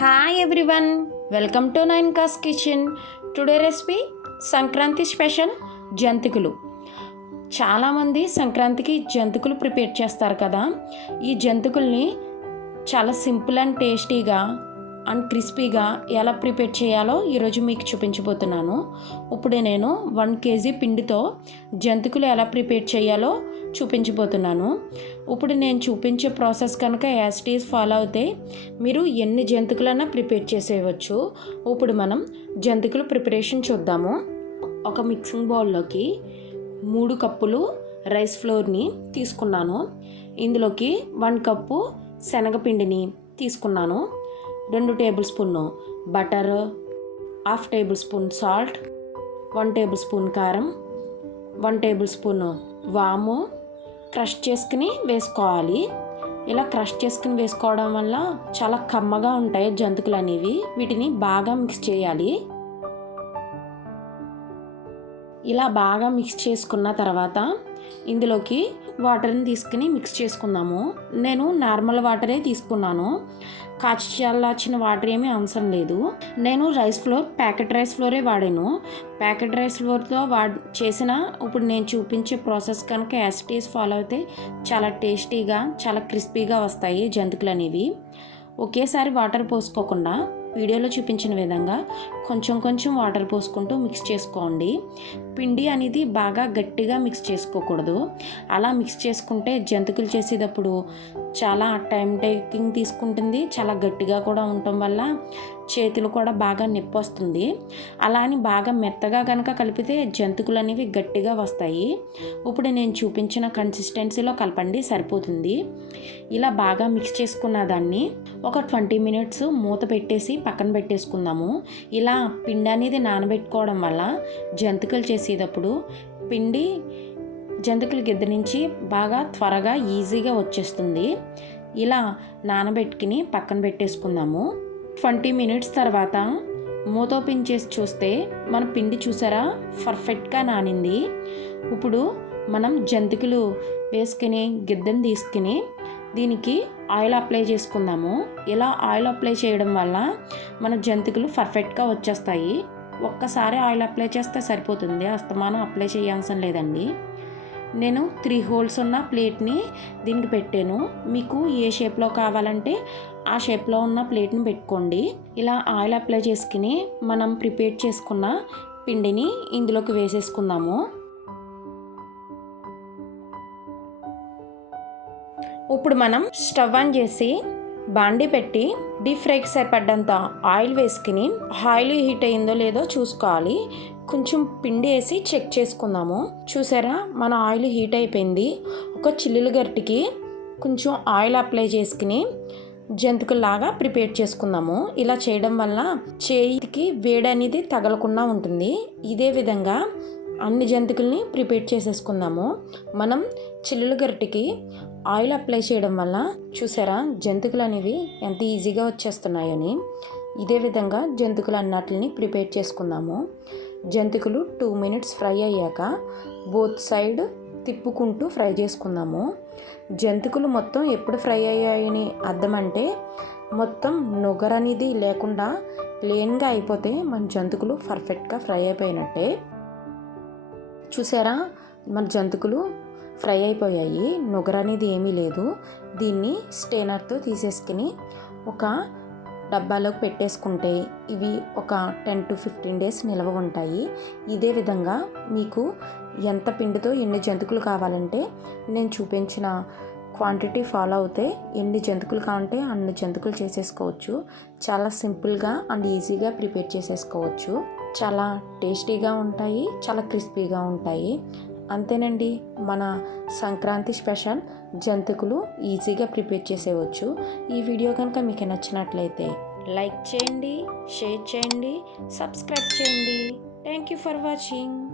Hi everyone welcome to nine cos kitchen today recipe Sankranti special జంతికలు చాలామంది సంక్రాంతికి జంతికలు ప్రిపేర్ చేస్తారు కదా. ఈ జంతికల్ని చాలా సింపుల్ అండ్ టేస్టీగా అండ్ క్రిస్పీగా ఎలా ప్రిపేర్ చేయాలో ఈరోజు మీకు చూపించబోతున్నాను. ఇప్పుడు నేను వన్ కేజీ పిండితో జంతికలు ఎలా ప్రిపేర్ చేయాలో చూపించబోతున్నాను. ఇప్పుడు నేను చూపించే ప్రాసెస్ కనుక యాస్టీస్ ఫాలో అవుతే మీరు ఎన్ని జంతికలైనా ప్రిపేర్ చేసేయవచ్చు. ఇప్పుడు మనం జంతికలు ప్రిపరేషన్ చూద్దాము. ఒక మిక్సింగ్ బౌల్లోకి మూడు కప్పులు రైస్ ఫ్లోర్ని తీసుకున్నాను. ఇందులోకి వన్ కప్పు శనగపిండిని తీసుకున్నాను. రెండు tablespoon butter half tablespoon salt one tablespoon కారం వన్ టేబుల్ స్పూన్ వాము క్రష్ చేసుకుని వేసుకోవాలి. ఇలా క్రష్ చేసుకుని వేసుకోవడం వల్ల చాలా కమ్మగా ఉంటాయి జంతుకులు అనేవి. వీటిని బాగా మిక్స్ చేయాలి. ఇలా బాగా మిక్స్ చేసుకున్న తర్వాత ఇందులోకి వాటర్ని తీసుకుని మిక్స్ చేసుకుందాము. నేను నార్మల్ వాటరే తీసుకున్నాను. కాచి చల్లార్చిన వాటర్ ఏమీ అవసరం లేదు. నేను రైస్ ఫ్లోర్ ప్యాకెట్ రైస్ ఫ్లోరే వాడాను. ప్యాకెట్ రైస్ ఫ్లోర్తో వా చేసిన ఇప్పుడు నేను చూపించే ప్రాసెస్ కనుక యాసిటీస్ ఫాలో అయితే చాలా టేస్టీగా చాలా క్రిస్పీగా వస్తాయి జంతుకులు అనేవి. ఒకేసారి వాటర్ పోసుకోకుండా వీడియోలో చూపించిన విధంగా కొంచెం కొంచెం వాటర్ పోసుకుంటూ మిక్స్ చేసుకోండి. పిండి అనేది బాగా గట్టిగా మిక్స్ చేసుకోకూడదు. అలా మిక్స్ చేసుకుంటే జంతికలు చేసేటప్పుడు చాలా టైం టేకింగ్ తీసుకుంటుంది. చాలా గట్టిగా కూడా ఉండటం వల్ల చేతులు కూడా బాగా నొప్పి వస్తుంది అలా అని బాగా మెత్తగా కనుక కలిపితే జంతుకులు అనేవి గట్టిగా వస్తాయి. ఇప్పుడు నేను చూపించిన కన్సిస్టెన్సీలో కలపండి సరిపోతుంది. ఇలా బాగా మిక్స్ చేసుకున్న దాన్ని ఒక ట్వంటీ మినిట్స్ మూత పెట్టేసి పక్కన పెట్టేసుకుందాము. ఇలా పిండి అనేది నానబెట్టుకోవడం వల్ల జంతికలు చేసేటప్పుడు పిండి జంతికలు గిద్ద నుంచి బాగా త్వరగా ఈజీగా వచ్చేస్తుంది. ఇలా నానబెట్టుకుని పక్కన పెట్టేసుకుందాము. ట్వంటీ మినిట్స్ తర్వాత మూత ఓపెన్ చేసి చూస్తే మన పిండి చూసారా? పర్ఫెక్ట్గా నానింది. ఇప్పుడు మనం జంతికలు వేసుకుని గిద్దెని తీసుకుని దీనికి ఆయిల్ అప్లై చేసుకుందాము. ఇలా ఆయిల్ అప్లై చేయడం వల్ల మన జంతికలు పర్ఫెక్ట్గా వచ్చేస్తాయి. ఒక్కసారి ఆయిల్ అప్లై చేస్తే సరిపోతుంది. అస్తమానం అప్లై చేయాల్సిన లేదండి. నేను త్రీ హోల్స్ ఉన్న ప్లేట్ని దీనికి పెట్టాను. మీకు ఏ షేప్లో కావాలంటే ఆ షేప్లో ఉన్న ప్లేట్ని పెట్టుకోండి. ఇలా ఆయిల్ అప్లై చేసుకుని మనం ప్రిపేర్ చేసుకున్న పిండిని ఇందులోకి వేసేసుకుందాము. ఇప్పుడు మనం స్టవ్ ఆన్ చేసి బాండి పెట్టి డీప్ ఫ్రైకి సరిపడ్డంత ఆయిల్ వేసుకుని ఆయిల్ హీట్ అయిందో లేదో చూసుకోవాలి. కొంచెం పిండి వేసి చెక్ చేసుకుందాము. చూసారా? మన ఆయిల్ హీట్ అయిపోయింది. ఒక చిల్లులు గరిటికి కొంచెం ఆయిల్ అప్లై చేసుకుని జంతికల్లాగా ప్రిపేర్ చేసుకుందాము. ఇలా చేయడం వల్ల చేతికి వేడి అనేది తగలకుండా ఉంటుంది. ఇదే విధంగా అన్ని జంతికల్ని ప్రిపేర్ చేసేసుకుందాము. మనం చిల్లులు గరిటికి ఆయిల్ అప్లై చేయడం వల్ల చూసారా? జంతికలు అనేవి ఎంత ఈజీగా వచ్చేస్తున్నాయని. ఇదే విధంగా జంతికలు అన్నట్లని ప్రిపేర్ చేసుకుందాము. జంతికలు టూ మినిట్స్ ఫ్రై అయ్యాక బోత్ సైడ్ తిప్పుకుంటూ ఫ్రై చేసుకుందాము. జంతికలు మొత్తం ఎప్పుడు ఫ్రై అయ్యాయని అర్థం అంటే మొత్తం నుగర్ అనేది లేకుండా ప్లెయిన్గా అయిపోతే మన జంతికలు పర్ఫెక్ట్గా ఫ్రై అయిపోయినట్టే. చూసారా? మన జంతికలు ఫ్రై అయిపోయాయి. నుగర అనేది ఏమీ లేదు. దీన్ని స్టేనర్తో తీసేసుకుని ఒక డబ్బాలోకి పెట్టేసుకుంటే ఇవి ఒక టెన్ టు ఫిఫ్టీన్ డేస్ నిల్వ ఉంటాయి. ఇదే విధంగా మీకు ఎంత పిండితో ఎన్ని జంతుకులు కావాలంటే నేను చూపించిన క్వాంటిటీ ఫాలో అవుతే ఎన్ని జంతుకులు కావాలంటే అన్ని జంతుకులు చేసేసుకోవచ్చు. చాలా సింపుల్గా అండ్ ఈజీగా ప్రిపేర్ చేసేసుకోవచ్చు. చాలా టేస్టీగా ఉంటాయి చాలా క్రిస్పీగా ఉంటాయి. అంతేనండి మన సంక్రాంతి స్పెషల్ జంతికలు ఈజీగా ప్రిపేర్ చేసేవచ్చు. ఈ వీడియో కనుక మీకు నచ్చినట్లయితే లైక్ చేయండి షేర్ చేయండి సబ్స్క్రైబ్ చేయండి. Thank you for watching.